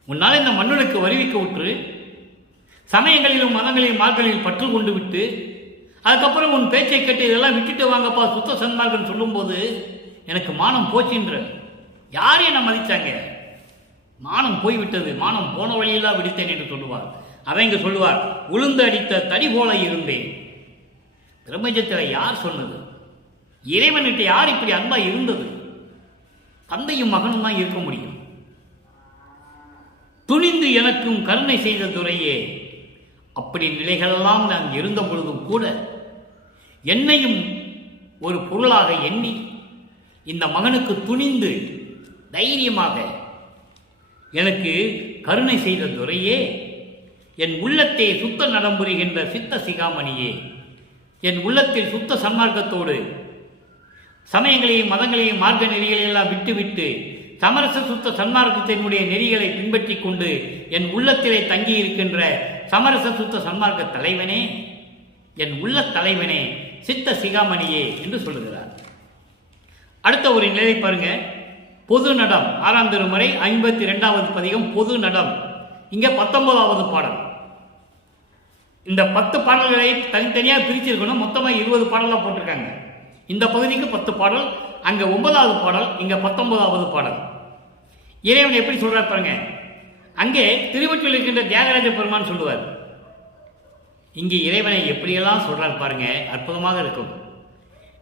முன்னால் இந்த மண்ணுக்கு வருவிக்க விட்டு சமயங்களிலும் மதங்களிலும் மார்களில் பற்று கொண்டு விட்டு அதுக்கப்புறம் உன் பேச்சை கேட்டு இதெல்லாம் விட்டுட்டு வாங்கப்பா சுத்த சன்மார்க்கன் சொல்லும்போது எனக்கு மானம் போச்சுன்ற. யார் என்ன மதிச்சாங்க? மானம் போய்விட்டது, மானம் போன வழியெல்லாம் விடுத்தேன் என்று சொல்லுவார். அதை இங்க சொல்லுவார், உளுந்து அடித்த தடி போல இருந்தேன். பிரபஞ்சத்தில் யார் சொன்னது? இறைவன்கிட்ட யார் இப்படி அன்பா இருந்தது? தந்தையும் மகனும் தான் இருக்க முடியும். துணிந்து எனக்கும் கருணை செய்த துறையே, அப்படி நிலைகளெல்லாம் நான் இருந்த பொழுதும் கூட என்னையும் ஒரு பொருளாக எண்ணி இந்த மகனுக்கு துணிந்து தைரியமாக எனக்கு கருணை செய்த துறையே, என் உள்ளத்தை சுத்த நடம்புரிகின்ற சித்த சிகாமணியே, என் உள்ளத்தில் சுத்த சன்மார்க்கத்தோடு சமயங்களையும் மதங்களையும் மார்க்க நெறிகளையெல்லாம் விட்டுவிட்டு சமரச சுத்த சன்மார்க்கத்தினுடைய நெறிகளை பின்பற்றி கொண்டு என் உள்ளத்திலே தங்கி இருக்கின்ற சமரச சுத்த சன்மார்க்க தலைவனே, என் உள்ள தலைவனே, சித்த சிகாமணியே என்று சொல்லுகிறார். அடுத்த ஒரு நிலை பாருங்க, பொது நடம் 6ஆம் திருமுறை 52வது பதிகம் பொது நடம். இங்க 19வது பாடல். இந்த 10 பாடல்களை தனித்தனியாக பிரிச்சிருக்கணும். மொத்தமாக 20 பாடலாக போட்டிருக்காங்க. இந்த பகுதிக்கு 10 பாடல், அங்க 9வது பாடல், இங்க 19வது பாடல். இறைவன் எப்படி சொல்றார் பாருங்க. அங்கே திருவற்றில் இருக்கின்ற தியாகராஜ பெருமான் சொல்லுவார். இங்கே இறைவனை எப்படியெல்லாம் சொல்றார் பாருங்க, அற்புதமாக இருக்கும்.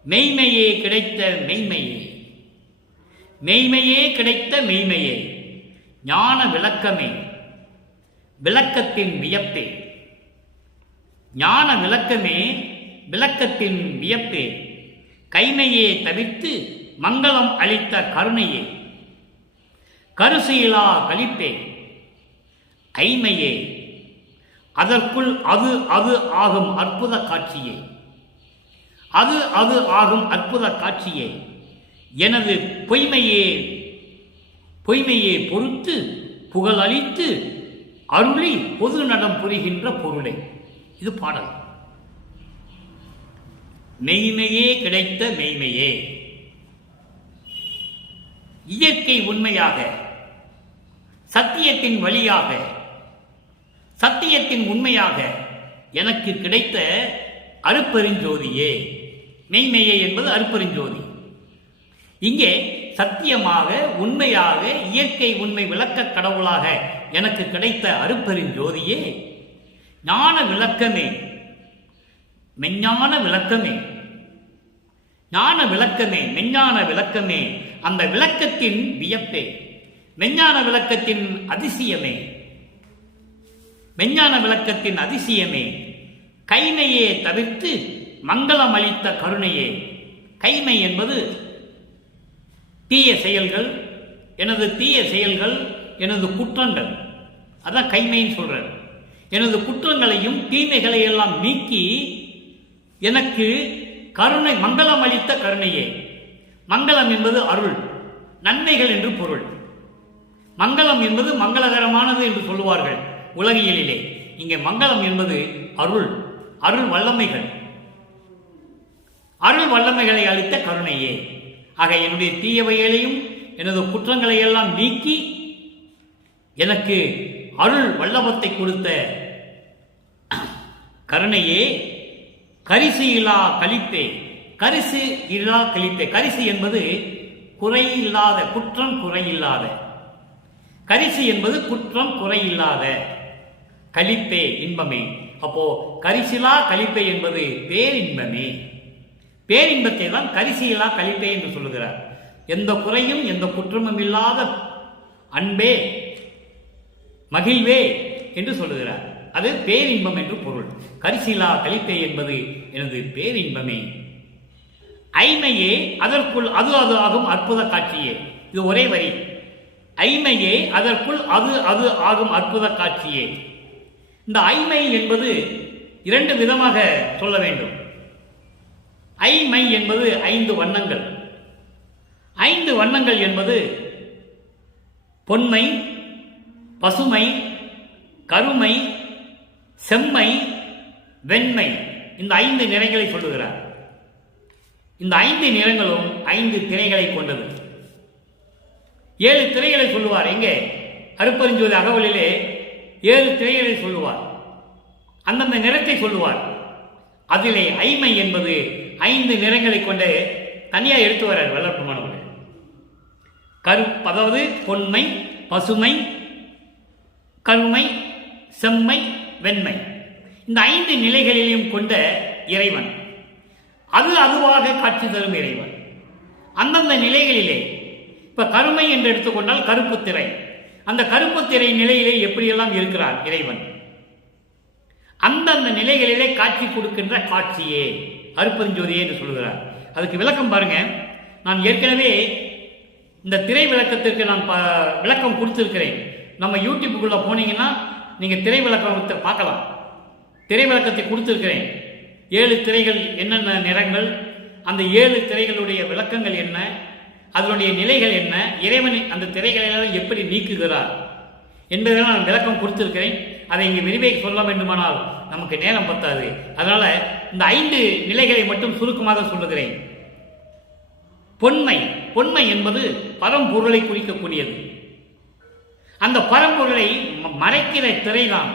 மெய்மையே கிடைத்த மெய்மையே, மெய்மையே கிடைத்த மெய்மையே, ஞான விளக்கமே, விளக்கத்தின் வியப்பே, ஞான விளக்கமே, விளக்கத்தின் வியப்பே, கைமையே தவிர்த்து மங்களம் அளித்த கருணையே, கருசையிலா கழிப்பே, ஐமையே, அதற்குள் அது அது ஆகும் அற்புத காட்சியே, அது அது ஆகும் அற்புத காட்சியே, எனது பொய்மையே, பொய்மையே பொறுத்து புகழ் அளித்து அருளி பொது நடம் புரிகின்ற பொருளை. இது பாடல். மெய்மையே கிடைத்த மெய்மையே, இயற்கை உண்மையாக சத்தியத்தின் வழியாக சத்தியத்தின் உண்மையாக எனக்கு கிடைத்த அருப்பெருஞ்சோதியே. மெய்மையே என்பது அருப்பெருஞ்சோதி. இங்கே சத்தியமாக உண்மையாக இயற்கை உண்மை விளக்க கடவுளாக எனக்கு கிடைத்த அருப்பெருஞ்சோதியே, ஞான விளக்கமே, மெஞ்ஞான விளக்கமே, ஞான விளக்கமே, மெஞ்ஞான விளக்கமே, அந்த விளக்கத்தின் வியப்பே, மெஞ்ஞான விளக்கத்தின் அதிசயமே, மெஞ்ஞான விளக்கத்தின் அதிசயமே, கைமையே தவிர்த்து மங்களம் அளித்த கருணையே. கைமை என்பது தீய செயல்கள், எனது தீய செயல்கள், எனது குற்றங்கள், அதான் கைமைன்னு சொல்றார். எனது குற்றங்களையும் தீமைகளை எல்லாம் நீக்கி எனக்கு கருணை மங்களம் அளித்த கருணையே. மங்களம் என்பது அருள், நன்மைகள் என்று பொருள். மங்களம் என்பது மங்களகரமானது என்று சொல்லுவார்கள் உலகியலிலே. இங்கே மங்களம் என்பது அருள், அருள் வல்லமைகள், அருள் வல்லமைகளை அளித்த கருணையே. ஆக என்னுடைய தீயவைகளையும் எனது குற்றங்களை எல்லாம் நீக்கி எனக்கு அருள் வல்லபத்தை கொடுத்த கருணையே, கரிசு இலா கழிப்பே, கரிசு இல்லா கழிப்பே. கரிசு என்பது குறையில்லாத, குற்றம் குறையில்லாத. கரிசு என்பது குற்றம் குறையில்லாத, கழிப்பே இன்பமே. அப்போ கரிசிலா கழிப்பே என்பது பேரின்பமே. பேரின்பத்தை தான் கரிசிலா கழிப்பே என்று சொல்லுகிறார். எந்த குறையும் எந்த குற்றமும் இல்லாத அன்பே, மகிழ்வே என்று சொல்லுகிறார். அது பேரின்பம் என்று பொருள். கரிசிலா கழிப்பே என்பது எனது பேரின்பமே. ஐமையே அதற்குள் அது அது ஆகும் அற்புத காட்சியே. இது ஒரே வரி. ஐமையே அதற்குள் அது அது ஆகும் அற்புத காட்சியே. இந்த ஐமை என்பது இரண்டு விதமாக சொல்ல வேண்டும். ஐ மை என்பது 5 வண்ணங்கள். 5 வண்ணங்கள் என்பது பொன்மை, பசுமை, கருமை, செம்மை, வெண்மை. இந்த 5 நிறங்களை சொல்லுகிறார். இந்த 5 நிறங்களும் 5 திரைகளை கொண்டது. 7 திரைகளை சொல்லுவார். எங்கே? அருட்பெருஞ்சோதி அகவலிலே 7 திரைகளை சொல்லுவார். அந்தந்த நிறத்தை சொல்லுவார். அதிலே ஐமை என்பது 5 நிறங்களை கொண்டு தனியாக எடுத்து வர்றார் வல்லற்பெருமானவர்கள். அதாவது பொன்மை, பசுமை, கருமை, செம்மை, வெண்மை. இந்த 5 நிலைகளிலும் கொண்ட இறைவன் அதுவாக காட்சி தரும் இறைவன். அந்தந்த நிலைகளிலே இப்ப கருமை என்று எடுத்துக்கொண்டால் கருப்பு திரை. அந்த கருப்பு திரை நிலையிலே எப்படியெல்லாம் இருக்கிறார் இறைவன், அந்தந்த நிலைகளிலே காட்சி கொடுக்கின்ற காட்சியே அருட்பெருஞ்சோதியே என்று சொல்கிறார். அதுக்கு விளக்கம் பாருங்க. நான் ஏற்கனவே இந்த திரை விளக்கத்திற்கு நான் விளக்கம் கொடுத்திருக்கிறேன். நம்ம யூடியூப்புக்குள்ள போனீங்கன்னா நீங்க திரை விளக்கம் பார்க்கலாம். திரை விளக்கத்தை கொடுத்திருக்கிறேன். 7 திரைகள் என்னென்ன நிறங்கள், அந்த 7 திரைகளுடைய விளக்கங்கள் என்ன, அதனுடைய நிலைகள் என்ன, இறைவன் அந்த திரைகளெல்லாம் எப்படி நீக்குகிறார் என்பதெல்லாம் நான் விளக்கம் கொடுத்திருக்கிறேன். அதை இங்கு விரிவை சொல்ல வேண்டுமானால் நமக்கு நேரம் பத்தாது. அதனால இந்த 5 நிலைகளை மட்டும் சுருக்கமாக சொல்லுகிறேன். பொன்மை, பொன்மை என்பது பரம்பொருளை குறிக்கக்கூடியது. அந்த பரம்பொருளை மறைக்கிற திரைதான்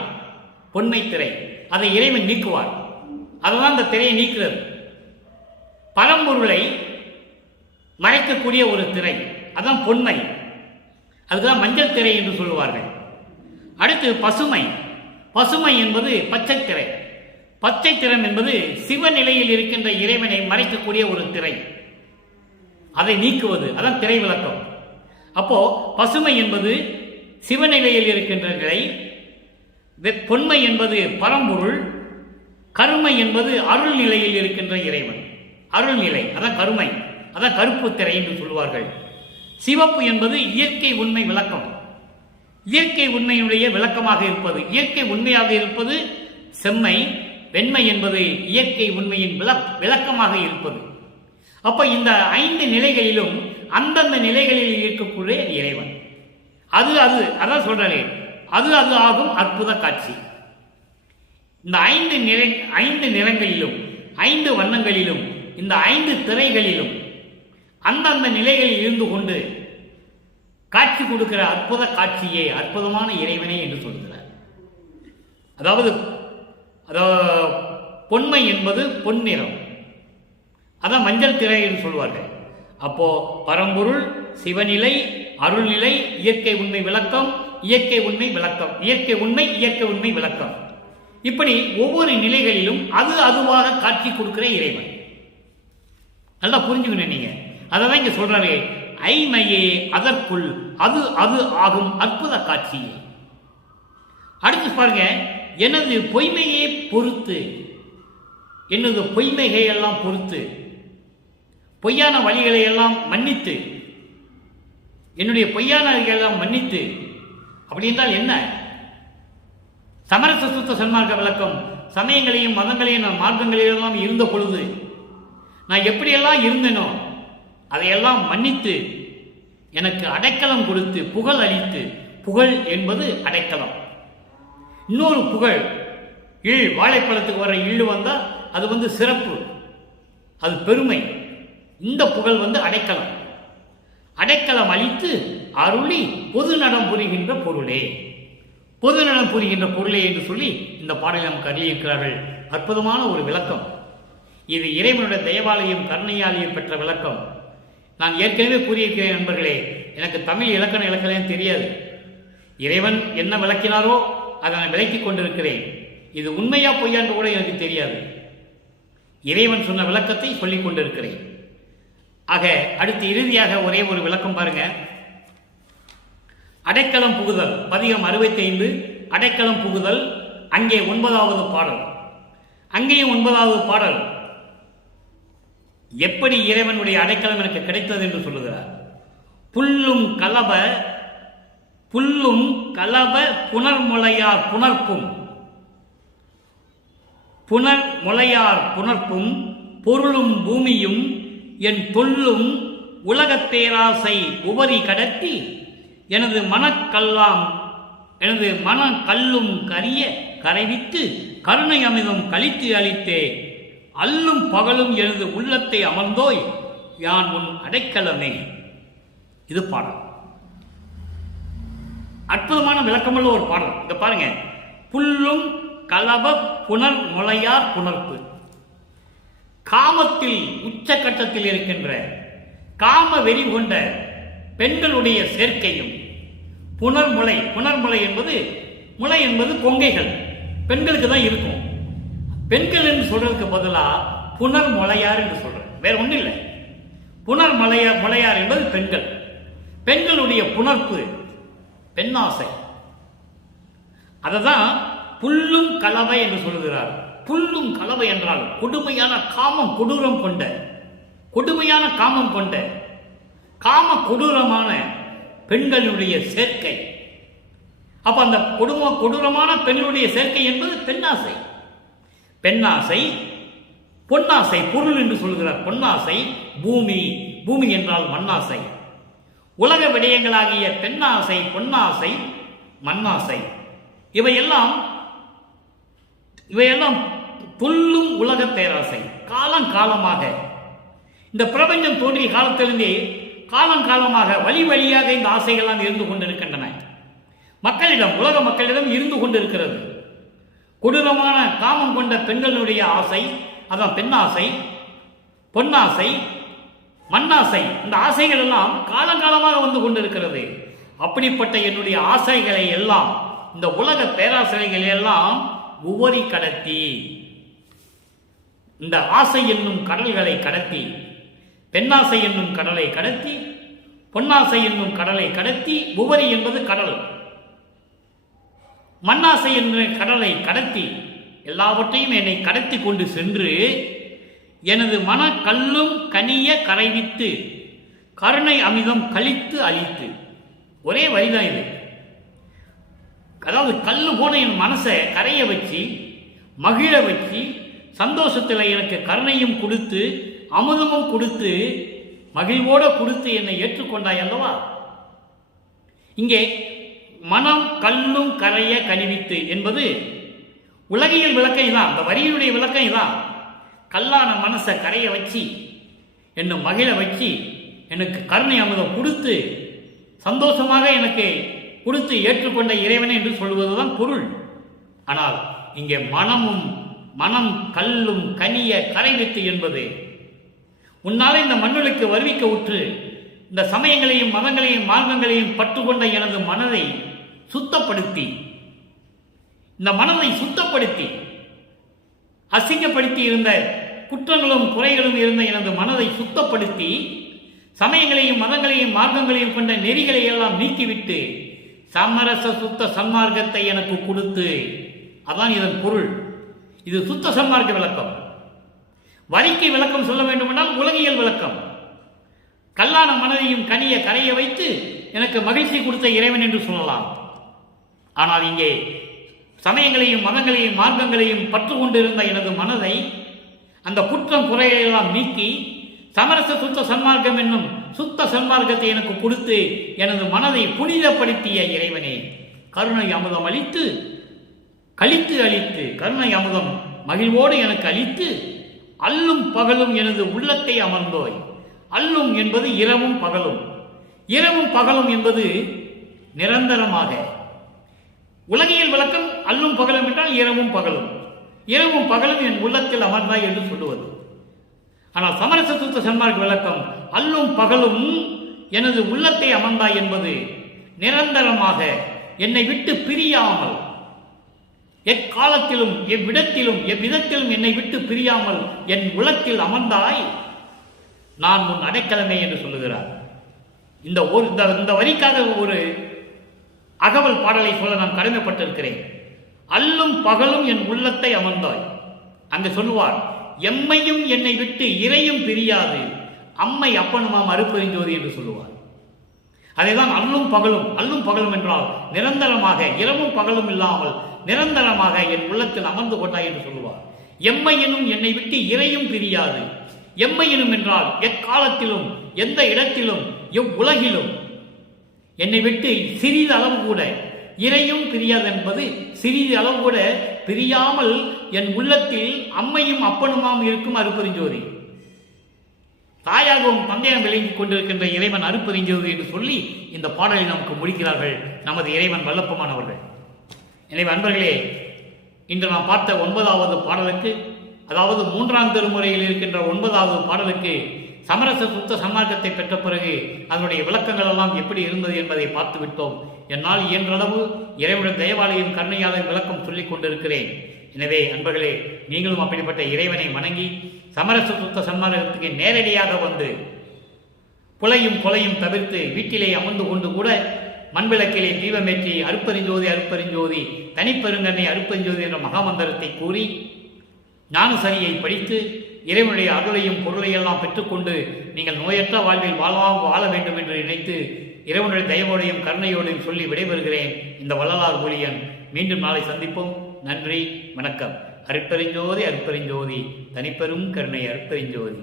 பொன்மை திரை. அதை இறைவன் நீக்குவார். அதுதான் அந்த திரையை நீக்கிறது. பரம்பொருளை மறைக்கக்கூடிய ஒரு திரை, அதான் பொன்மை. அதுதான் மஞ்சள் திரை என்று சொல்லுவார்கள். அடுத்து பசுமை. பசுமை என்பது பச்சை திரை. பச்சை திறம் என்பது சிவநிலையில் இருக்கின்ற இறைவனை மறைக்கக்கூடிய ஒரு திரை, அதை நீக்குவது, அதான் திரை விளக்கம். அப்போ பசுமை என்பது சிவநிலையில் இருக்கின்ற நிலை, பொன்மை என்பது பரம்பொருள், கருமை என்பது அருள் நிலையில் இருக்கின்ற இறைவன், அருள் நிலை, அதான் கருமை, அதான் கருப்பு திரை என்று சொல்வார்கள். சிவப்பு என்பது இயற்கை உண்மை விளக்கம், இயற்கை உண்மையுடைய விளக்கமாக இருப்பது, இயற்கை உண்மையாக இருப்பது செம்மை. வெண்மை என்பது இயற்கை உண்மையின் விளக்கமாக இருப்பது. அப்ப இந்த 5 நிலைகளிலும் அந்தந்த நிலைகளில் இருக்கக்கூடிய இறைவன் அதான் சொல்றே, அது ஆகும் அற்புத காட்சி. இந்த 5 நிறங்களிலும் 5 வண்ணங்களிலும் இந்த 5 திரைகளிலும் அந்தந்த நிலைகளில் இருந்து கொண்டு காட்சி கொடுக்கிற அற்புத காட்சியே அற்புதமான இறைவனே என்று சொல்கிறார். அதாவது பொன்மை என்பது பொன்னிறம், அதான் மஞ்சள் திரை என்று சொல்வார்கள். அப்போ பரம்பொருள், சிவநிலை, அருள்நிலை, இயற்கை உண்மை விளக்கம், இயற்கை உண்மை விளக்கம், இயற்கை உண்மை, இயற்கை உண்மை விளக்கம். இப்படி ஒவ்வொரு நிலைகளிலும் அதுவாக காட்சி கொடுக்கிற இறைவன். நல்லா புரிஞ்சுக்கணும் நீங்க. அதான் இங்க சொல்றாரு, ஐமையே அதற்குள் அது ஆகும் அற்புத காட்சியே. அடுத்து பாருங்க, எனது பொய்மையை பொறுத்து, எனது பொய்மைகையெல்லாம் பொறுத்து, பொய்யான வழிகளை எல்லாம் மன்னித்து, என்னுடைய பொய்யான வழிகளெல்லாம் மன்னித்து. அப்படி என்றால் என்ன? சமரச சுத்த சன்மார்க்க விளக்கம். சமயங்களையும் மதங்களையும் மார்க்கங்களையெல்லாம் இருந்த பொழுது நான் எப்படியெல்லாம் இருந்தேனோ அதையெல்லாம் மன்னித்து எனக்கு அடைக்கலம் கொடுத்து புகழ் அளித்து. புகழ் என்பது அடைக்கலம். இன்னொரு புகழ், வாழைப்பழத்துக்கு வர இள்ளு வந்தால் அது சிறப்பு, அது பெருமை. இந்த புகழ் அடைக்கலம். அடைக்கலம் அளித்து அருளி பொது நடம் புரிகின்ற பொருளே, பொது நடம் புரிகின்ற பொருளே என்று சொல்லி இந்த பாடலை நமக்கு அறிவிக்கிறார்கள். அற்புதமான ஒரு விளக்கம் இது. இறைவனுடைய தயவாலயம் கருணையாலயம் பெற்ற விளக்கம். நான் ஏற்கனவே கூறியிருக்கிறேன் நண்பர்களே, எனக்கு தமிழ் இலக்கணம் தெரியாது. இறைவன் என்ன விளக்கினாரோ அதை நான் விளக்கிக் கொண்டிருக்கிறேன். இது உண்மையா பொய்யான்று கூட எனக்கு தெரியாது. இறைவன் சொன்ன விளக்கத்தை சொல்லிக் கொண்டிருக்கிறேன். ஆக அடுத்து இறுதியாக ஒரே ஒரு விளக்கம் பாருங்க. அடைக்கலம் புகுதல், பதிகம் 65, அடைக்கலம் புகுதல். அங்கே 9வது பாடல், அங்கேயும் 9வது பாடல். எப்படி இறைவனுடைய அடைக்கலம் எனக்கு கிடைத்தது என்று சொல்லுகிறார். புல்லும் கலப புனர்முளையார் புணர்ப்பும். புனர் முளையார் புணர்ப்பும் பொருளும் பூமியும் என் தொல்லும் உலகப் பேராசை உபரி கடத்தி எனது மனக்கல்லும் கரிய கரைவித்து கருணை அமிர்தம் கழித்து அளித்தே அல்லும் பகலும் எனது உள்ளத்தை அமர்ந்தோய் யான் உன் அடைக்கலமே. இது பாடல். அற்புதமான விளக்கமுள்ள ஒரு பாடல். இங்க பாருங்க, புல்லும் கலவ புனர் முளையார் புணர்ப்பு. காமத்தில் உச்சகட்டத்தில் இருக்கின்ற காம வெறி கொண்ட பெண்களுடைய சேர்க்கையும் புனர்முளை என்பது முளை என்பது கொங்கைகள் பெண்களுக்கு தான் இருக்கும். பெண்கள் என்று சொல்றதுக்கு பதிலாக புனர் முளையார் என்று சொல்றேன், வேற ஒன்றும் இல்லை. புனர் முளையார் என்பது பெண்களுடைய புணர்ப்பு, பெண்ணாசை. அததான் புல்லும் கலவை என்று சொல்கிறார். புல்லும் கலவை என்றால் கொடுமையான காமம் கொண்ட காம கொடூரமான பெண்களுடைய சேர்க்கை. அப்ப அந்த கொடூரமான பெண்களுடைய சேர்க்கை என்பது பெண்ணாசை, பொன்னாசை, பொருள் என்று சொல்கிறார். பொன்னாசை, பூமி என்றால் மண்ணாசை. உலக விடயங்களாகிய பெண்ணாசை, பொன்னாசை, மண்ணாசை இவையெல்லாம் புல்லும் உலக பேராசை. காலங்காலமாக இந்த பிரபஞ்சம் தோன்றிய காலத்திலிருந்தே காலங்காலமாக வழியாக இந்த ஆசைகள்லாம் இருந்து கொண்டிருக்கின்றன. உலக மக்களிடம் இருந்து கொண்டிருக்கிறது. கொடூரமான காமம் கொண்ட பெண்களுடைய ஆசை, அதான் பெண்ணாசை, பொன்னாசை, மண்ணாசை. இந்த ஆசைகள் எல்லாம் காலங்காலமாக வந்து கொண்டிருக்கிறது. அப்படிப்பட்ட என்னுடைய ஆசைகளை எல்லாம், இந்த உலக பேராசைகளை எல்லாம் உவரி கடத்தி, இந்த ஆசை என்னும் கடல்களை கடத்தி, பெண்ணாசை என்னும் கடலை கடத்தி, பொன்னாசை என்னும் கடலை கடத்தி, உவரி என்பது கடல், மண்ணாசை என்ற கடலை கடத்தி, எல்லாவற்றையும் என்னை கடத்தி கொண்டு சென்று எனது மனக்கல்லும் கனிய கரைவித்து கருணை அமிர்தம் கழித்து அளித்து. ஒரே வரிதான் இது. அதாவது கல்லு போன என் மனசை கரைய வச்சு, மகிழ வச்சு, சந்தோஷத்தில் எனக்கு கருணையும் கொடுத்து, அமுதமும் கொடுத்து, மகிழ்வோட கொடுத்து என்னை ஏற்றுக்கொண்டாய் அல்லவா. இங்கே மனம் கல்லும் கரைய கனிவித்து என்பது உலகியல் விளக்கம் தான். அந்த வரியினுடைய விளக்கம் தான். கல்லான மனசை கரைய வச்சு, என்னை மகிழ வச்சு, எனக்கு கருணை அமுதம் கொடுத்து, சந்தோஷமாக எனக்கு கொடுத்து ஏற்றுக்கொண்ட இறைவனை என்று சொல்வதுதான் பொருள். ஆனால் இங்கே மனம் கல்லும் கனிய கரைவித்து என்பது உன்னாலே இந்த மண்ணுக்கு வருவிக்க உற்று இந்த சமயங்களையும் மதங்களையும் மார்க்கங்களையும் பற்றுக்கொண்ட எனது மனதை சுத்தப்படுத்தி, இந்த மனதை சுத்தப்படுத்தி, அசிங்கப்படுத்தி இருந்த குற்றங்களும் குறைகளும் இருந்த எனது மனதை சுத்தப்படுத்தி, சமயங்களையும் மதங்களையும் மார்க்கங்களையும் கொண்ட நெறிகளை எல்லாம் நீக்கிவிட்டு சமரச சுத்த சன்மார்க்கத்தை எனக்கு கொடுத்து. அதான் இதன் பொருள். இது சுத்த சன்மார்க்க விளக்கம். வரிக்கு விளக்கம் சொல்ல வேண்டுமென்றால் உலகியல் விளக்கம். கல்லான மனதையும் கனிய கரைய வைத்து எனக்கு மகிழ்ச்சி கொடுத்த இறைவன் என்று சொல்லலாம். ஆனால் இங்கே சமயங்களையும் மதங்களையும் மார்க்கங்களையும் பற்று கொண்டிருந்த எனது மனதை, அந்த குற்றம் குறைகளெல்லாம் நீக்கி சமரச சுத்த சன்மார்க்கம் என்னும் சுத்த சன்மார்க்கத்தை எனக்கு கொடுத்து எனது மனதை புனிதப்படுத்திய இறைவனே, கருணை அமுதம் அளித்து கழித்து அளித்து, கருணை அமுதம் மகிழ்வோடு எனக்கு அளித்து, அல்லும் பகலும் எனது உள்ளத்தை அமர்ந்தோய். அல்லும் என்பது இரவும் பகலும், இரவும் பகலும் என்பது நிரந்தரமாக. உலகியல் விளக்கம் அல்லும் பகலும் என்றால் இரவும் பகலும், இரவும் பகலும் என் உள்ளத்தில் அமர்ந்தாய் என்று சொல்லுவது. ஆனால் சமரச சுத்த சன்மார்க்க விளக்கம் அல்லும் பகலும் எனது உள்ளத்தை அமர்ந்தாய் என்பது நிரந்தரமாக, என்னை விட்டு பிரியாமல், எக்காலத்திலும் எவ்விதத்திலும் என்னை விட்டு பிரியாமல் என் உள்ளத்தில் அமர்ந்தாய், நான் உன் அடைக்கலமே என்று சொல்லுகிறார். இந்த வரிக்காக ஒரு அகவல் பாடலை சொல்ல நான் கடமைப்பட்டிருக்கிறேன். அல்லும் பகலும் என் உள்ளத்தை அமர்ந்தாய். அங்கு சொல்லுவார், எம்மையும் என்னை விட்டு இறையும் பிரியாது, அம்மை அப்பனுமாம் அறுப்பறிஞ்சோதி என்று சொல்லுவார். அதைதான் அல்லும் பகலும் என்றால் நிரந்தரமாக, இரவும் பகலும் இல்லாமல் நிரந்தரமாக என் உள்ளத்தில் அமர்ந்து கொண்டாய் என்று சொல்லுவார். எம்மையினும் என்னை விட்டு இறையும் பிரியாது. எம்மையினும் என்றால் எக்காலத்திலும் எந்த இடத்திலும் எவ்வுலகிலும் என்னை விட்டு சிறிது அளவு கூட இறையும் பிரியாது என்பது சிறிது அளவு கூட பிரியாமல் என் உள்ளத்தில் அம்மையும் அப்பனுமாம் இருக்கும் அருப்பெருஞ்சோதி, தாயாகவும் தந்தையாக விளங்கிக் கொண்டிருக்கின்ற இறைவன் அருப்பெருஞ்சோதி என்று சொல்லி இந்த பாடலை நமக்கு முடிக்கிறார்கள் நமது இறைவன் வல்லப்பமானவர்கள். எனவே அன்பர்களே, இன்று நாம் பார்த்த 9வது பாடலுக்கு, அதாவது 3ஆம் திருமுறையில் இருக்கின்ற 9வது பாடலுக்கு சமரச சுத்த சன்மார்க்கத்தை பெற்ற பிறகு அதனுடைய விளக்கங்கள் எல்லாம் எப்படி இருந்தது என்பதை பார்த்து விட்டோம். என்னால் இயன்றளவு இறைவனுடைய தயவாலயம் கருணையாளர் விளக்கம் சொல்லிக் கொண்டிருக்கிறேன். எனவே அன்பர்களே, நீங்களும் அப்படிப்பட்ட இறைவனை வணங்கி சமரச சுத்த சன்மார்க்கத்துக்கு நேரடியாக வந்து புலையும் கொலையும் தவிர்த்து வீட்டிலே அமர்ந்து கொண்டு கூட மண்விளக்கிலே தீபமேற்றி அருப்பெருஞ்சோதி அருப்பெருஞ்சோதி தனிப்பெருங்கண்ணை அருப்பெருஞ்சோதி என்ற மகாமந்திரத்தை கூறி ஞானசரியை படித்து இறைவனுடைய அருளையும் பொருளையெல்லாம் பெற்றுக்கொண்டு நீங்கள் நோயற்ற வாழ்வில் வாழ வேண்டும் என்று நினைத்து இறைவனுடைய தயவோடையும் கருணையோடையும் சொல்லி விடைபெறுகிறேன். இந்த வள்ளலார் ஊழியன். மீண்டும் நாளை சந்திப்போம். நன்றி, வணக்கம். அருட்பெருஞ்சோதி அருட்பெருஞ்சோதி தனிப்பெரும் கருணை அருட்பெருஞ்சோதி.